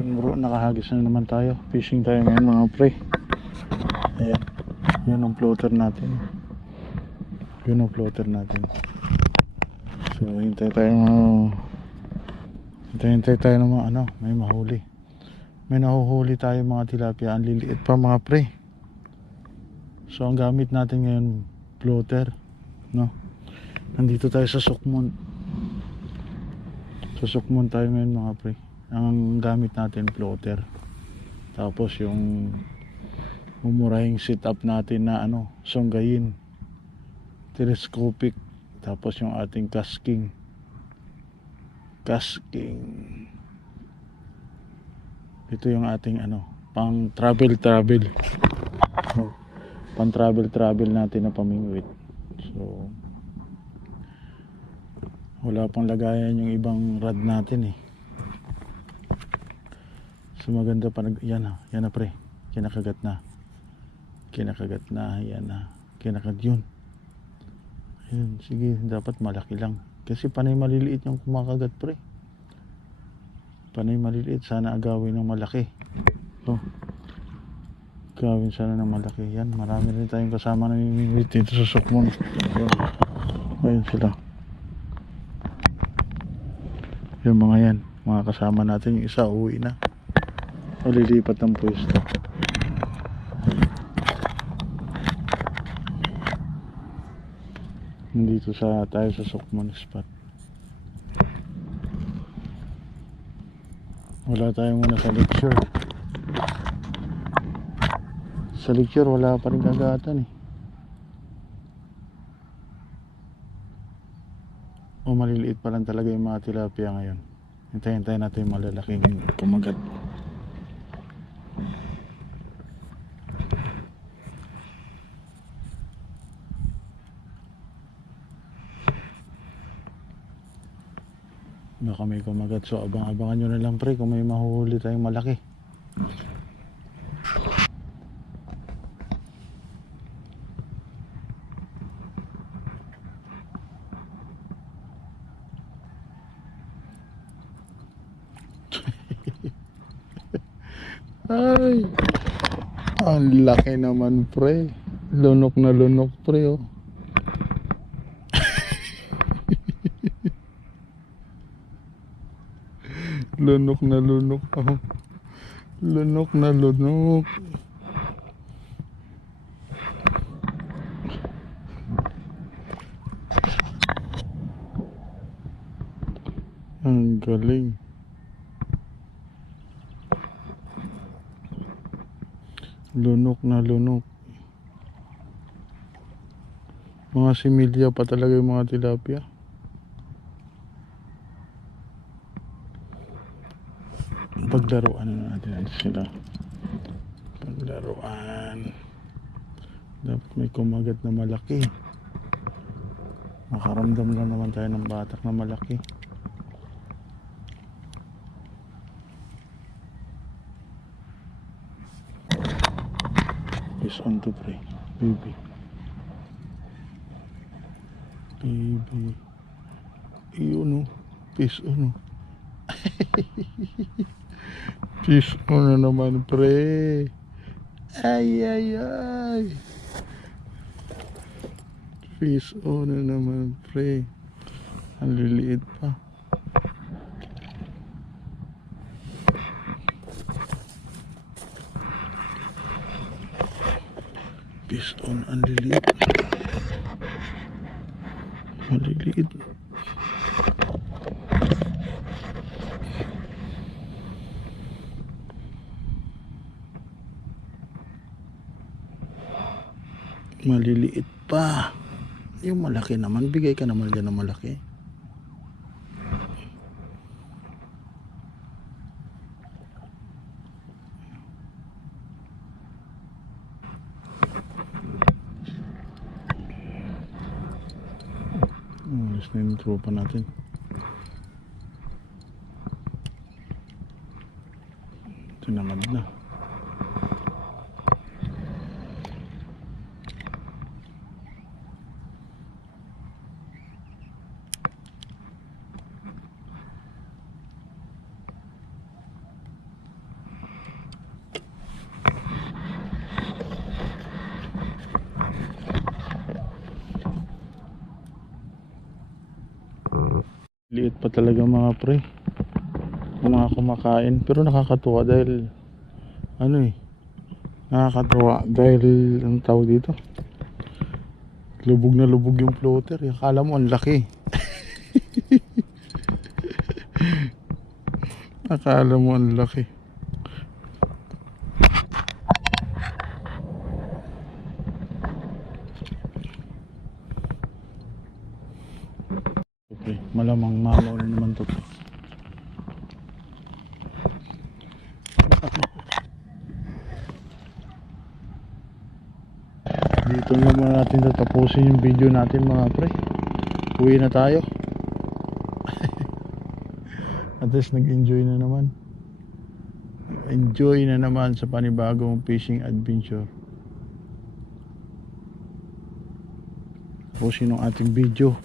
Bro, nakahagis na naman tayo. Fishing tayo ngayon mga pre. Ayan. Yan ang floater natin. Yun ang floater natin. So hintay tayo ng mga may mahuli. May nahuhuli tayo mga tilapia. Ang liliit pa mga pre. So ang gamit natin ngayon floater, no? Nandito tayo sa Sukmon. Sa Sukmon tayo ngayon mga pre. Ang gamit natin floater. Tapos yung mumurahing setup natin na songgayin, telescopic. Tapos yung ating casking. Ito yung ating pang travel pang travel natin na pamingwit. So wala pang lagayan yung ibang rod natin So maganda pa yan na pre, kinakagat na yan na, yun. Ayun, sige, dapat malaki lang kasi panay maliliit yung kumakagat pre, panay maliliit. Sana agawin ng malaki. Gawin sana ng malaki. Yan, marami rin tayong kasama na namimingwit dito sa Sukmon. Ayun sila, yung mga kasama natin. Yung isa uwi na, lilipat ng pwesto. Nandito tayo sa Sukmon spot. Wala tayo muna sa lecture. Sa lecture wala pa rin kagatan o maliliit pa lang talaga yung mga tilapia ngayon. Hintayin natin yung malalaking kumagat. Baka may kumagat, so abangan nyo na lang pre kung may mahuhuli tayong malaki. Ay, ang laki naman pre, lunok na lunok pre lunok na lunok lunok na lunok. Ang galing. Lunok na lunok. Mga similya pa talaga yung mga tilapia. Paglaruan na natin sila. Paglaruan. Dapat may kumagat na malaki. Makaramdam lang naman tayo ng batak na malaki. Fish on to pre. Baby. Iyon fish on fish on na naman pre. Ay fish on na naman pre. Ang liliit pa. Fish on, ang liliit. Maliliit. Maliliit pa. Yung malaki naman, bigay ka naman dyan ng malaki. Alis na yung tropa natin. Tinamad na. pa talaga mga pre, mga kumakain. Pero nakakatuwa dahil ano eh, nakakatuwa dahil ang tawag dito, lubog na lubog yung floater. Akala mo ang laki. Akala mo ang laki. Okay, malamang mamaw na naman to. Dito naman natin tatapusin yung video natin mga pre. Uwi na tayo. At least nag-enjoy na naman. Enjoy na naman sa panibagong fishing adventure. Tapusin ng ating video.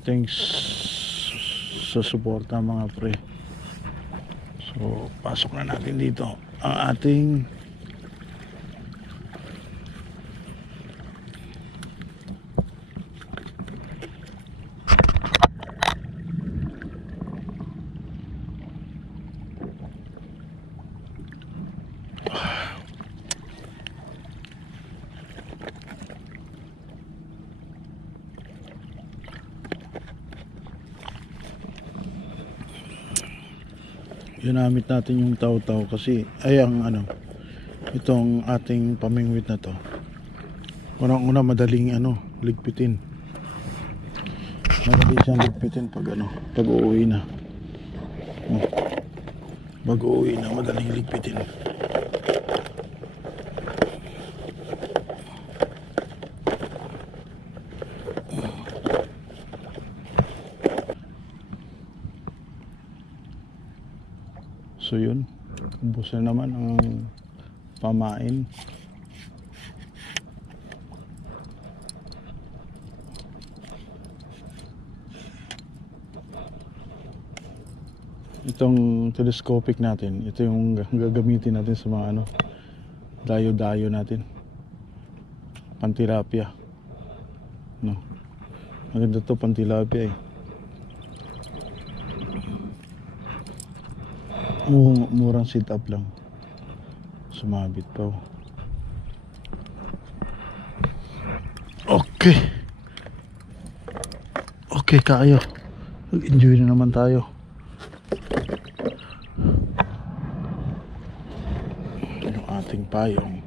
Thanks sa suporta mga pre. So pasok na natin dito ang ating ginamit natin yung taw-taw kasi ay ang ano, itong ating pamingwit na to, unang-una madaling ano, ligpitin. Madali siyang ligpitin pag ano, pag uuwi na. Pag uuwi na madaling ligpitin. So yun, ubos na naman ang pamain. Itong telescopic natin, ito yung gagamitin natin sa mga ano, dayo-dayo natin, pantilapia, no? Maganda to pantilapia eh. Murang sit up lang, sumabit pa. Okay, okay kayo, enjoy na naman tayo. Yung ating payong.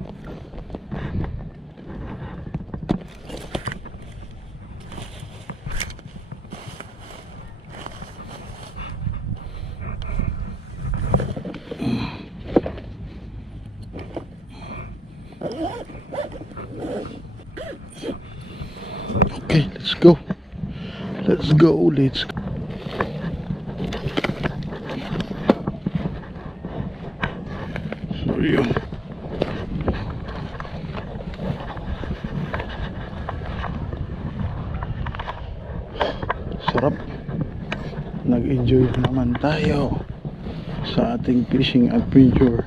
Okay, let's go. Let's go. Let's go. So yun. Sarap. Nag-enjoy naman tayo sa ating fishing adventure.